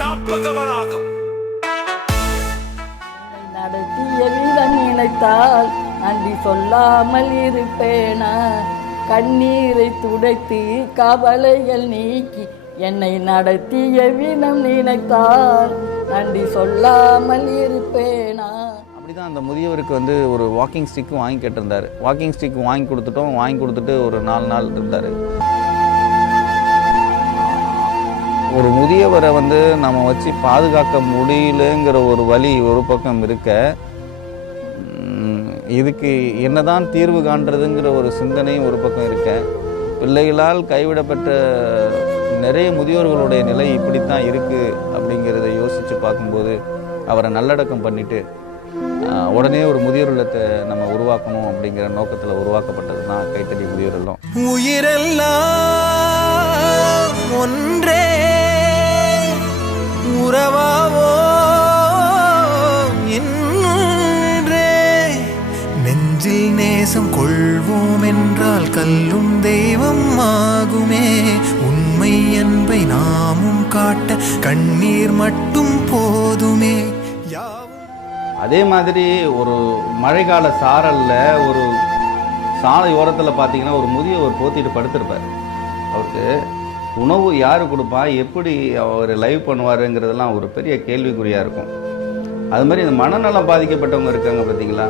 காப்பதவராகும். நடத்திய வீரன் நினைத்தால் நன்றி சொல்லாமல் இருப்பேனா? கண்ணீரை துடைத்து கவலைகள் நீக்கி என்னை நடத்திய வீரம் நினைத்தால் நன்றி சொல்லாமல் இருப்பேனா? அப்படிதான் அந்த முதியவருக்கு வந்து ஒரு வாக்கிங் ஸ்டிக்கும் வாங்கி கேட்டிருந்தார். வாக்கிங் ஸ்டிக் வாங்கி கொடுத்துட்டு ஒரு 4 நாள் இருந்தார். ஒரு முதியவரை வந்து நம்ம வச்சு பாதுகாக்க முடியலங்கிற ஒரு வழி ஒரு பக்கம் இருக்க, இதுக்கு என்னதான் தீர்வு காண்றதுங்கிற ஒரு சிந்தனை ஒரு பக்கம் இருக்க, பிள்ளைகளால் கைவிடப்பட்ட நிறைய முதியோர்களுடைய நிலை இப்படித்தான் இருக்குது அப்படிங்கிறத யோசித்து பார்க்கும்போது அவரை நல்லடக்கம் பண்ணிவிட்டு உடனே ஒரு முதியோர் இல்லத்தை நம்ம உருவாக்கணும் அப்படிங்கிற நோக்கத்தில் உருவாக்கப்பட்டது தான் கைத்தடி முதியோர் இல்லம். உயிரெல்லாம் ஒன்றே உறவாவோ என்றே நெஞ்சில் நேசம் கொள்வோம் என்றால் கல்லும் தெய்வம் ஆகுமே. உண்மை அன்பை நாமும் காட்ட கண்ணீர் மட்டும் போதுமே. அதே மாதிரி ஒரு மழைக்கால சாரல்ல ஒரு சாலை ஓரத்தில் பார்த்தீங்கன்னா ஒரு முதியவர் போத்திட்டு படுத்திருப்பார். அவருக்கு உணவு யார் கொடுப்பா, எப்படி அவர் லைவ் பண்ணுவாருங்கிறதெல்லாம் ஒரு பெரிய கேள்விக்குறியாக இருக்கும். அது மாதிரி இந்த மனநலம் பாதிக்கப்பட்டவங்க இருக்காங்க பார்த்தீங்களா,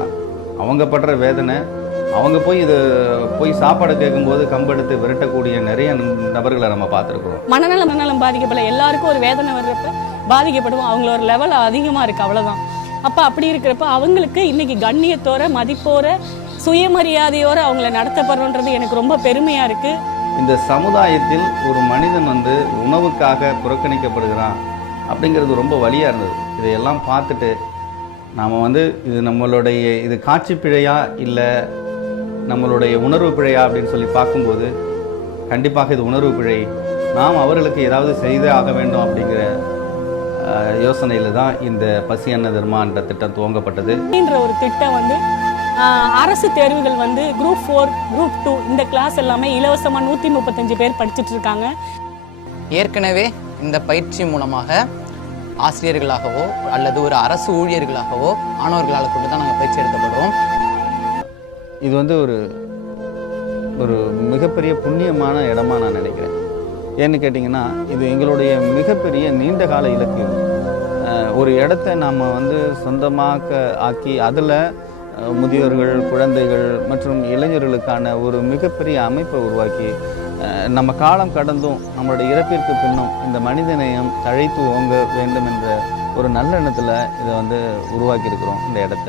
அவங்க படுற வேதனை, அவங்க போய் சாப்பாடு கேட்கும்போது கம்பெடுத்து விரட்டக்கூடிய நிறைய நபர்களை நம்ம பார்த்துருக்குறோம். மனநலம் பாதிக்கப்பட எல்லாருக்கும் ஒரு வேதனை வர்றப்ப பாதிக்கப்படுவோம். அவங்களோட லெவல் அதிகமாக இருக்குது, அவ்வளோதான். அப்போ அப்படி இருக்கிறப்ப அவங்களுக்கு இன்னைக்கு கண்ணியத்தோட மதிப்போட சுயமரியாதையோட அவங்கள நடத்தப்படுறோன்றது எனக்கு ரொம்ப பெருமையாக இருக்குது. இந்த சமுதாயத்தில் ஒரு மனிதன் வந்து உணவுக்காக புறக்கணிக்கப்படுகிறான் அப்படிங்கிறது ரொம்ப வலியாக இருந்தது. இதையெல்லாம் பார்த்துட்டு நாம் வந்து இது காட்சி பிழையா இல்லை நம்மளுடைய உணர்வு பிழையா அப்படின்னு சொல்லி பார்க்கும்போது கண்டிப்பாக இது உணர்வு பிழை. நாம் அவர்களுக்கு ஏதாவது செய்தே ஆக வேண்டும் அப்படிங்கிற யோசனையில் தான் இந்த பசி அன்ன தர்மா என்ற திட்டம் துவங்கப்பட்டது. ஒரு திட்டம் வந்து அரசு தேர்வுகள் வந்து குரூப் 4, குரூப் 2 இந்த கிளாஸ் எல்லாமே இலவசமாக 135 பேர் படிச்சுட்டு இருக்காங்க. ஏற்கனவே இந்த பயிற்சி மூலமாக ஆசிரியர்களாகவோ அல்லது ஒரு அரசு ஊழியர்களாகவோ ஆணவர்களால் கொண்டு தான் நாங்கள் பயிற்சி எடுக்கப்படுறோம். இது வந்து ஒரு மிகப்பெரிய புண்ணியமான இடமா நான் நினைக்கிறேன். ஏன்னு கேட்டிங்கன்னா, இது எங்களுடைய மிகப்பெரிய நீண்ட கால இலக்கு. ஒரு இடத்த நாம் வந்து சொந்தமாக ஆக்கி அதில் முதியோர்கள், குழந்தைகள் மற்றும் இளைஞர்களுக்கான ஒரு மிகப்பெரிய அமைப்பை உருவாக்கி நம்ம காலம் கடந்தும் நம்மளுடைய இறப்பிற்கு பின்னும் இந்த மனிதநேயம் தழைத்து ஓங்க வேண்டும் என்ற ஒரு நல்ல எண்ணத்தில் இதை வந்து உருவாக்கியிருக்கிறோம் இந்த இடத்த.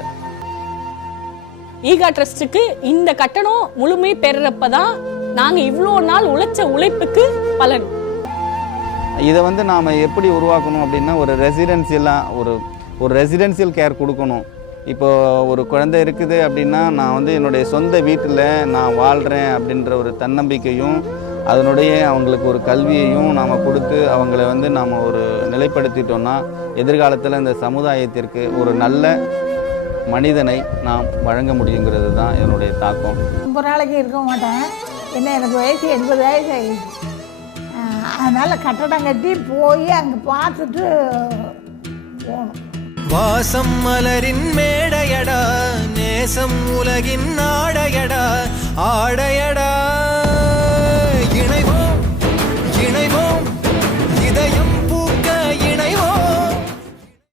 ஈகா ட்ரஸ்ட்டுக்கு இந்த கட்டணம் முழுமை பெறுறப்ப தான் நாங்கள் இவ்வளோ நாள் உழைச்ச உழைப்புக்கு பலன். இதை வந்து நாம் எப்படி உருவாக்கணும் அப்படின்னா, ஒரு ரெசிடென்சியல் கேர் கொடுக்கணும். இப்போது ஒரு குழந்தை இருக்குது அப்படின்னா, நான் வந்து என்னுடைய சொந்த வீட்டில் நான் வாழ்கிறேன் அப்படின்ற ஒரு தன்னம்பிக்கையும் அதனுடைய அவங்களுக்கு ஒரு கல்வியையும் நாம் கொடுத்து அவங்கள வந்து நாம் ஒரு நிலைப்படுத்திட்டோம்னா எதிர்காலத்தில் இந்த சமுதாயத்திற்கு ஒரு நல்ல மனிதனை நாம் வழங்க முடியுங்கிறது தான் என்னுடைய தாக்கம். ரொம்ப நாளைக்கு இருக்க மாட்டேன். எனக்கு வயசு 80 வயசு ஆகிடுச்சு. அதனால் கட்டடம் கட்டி போய் அங்கே பார்த்துட்டு போகணும். வாசம் மலரின் மேடையடா, நேசம் உலகின் ஆடையடா, ஆடையடா.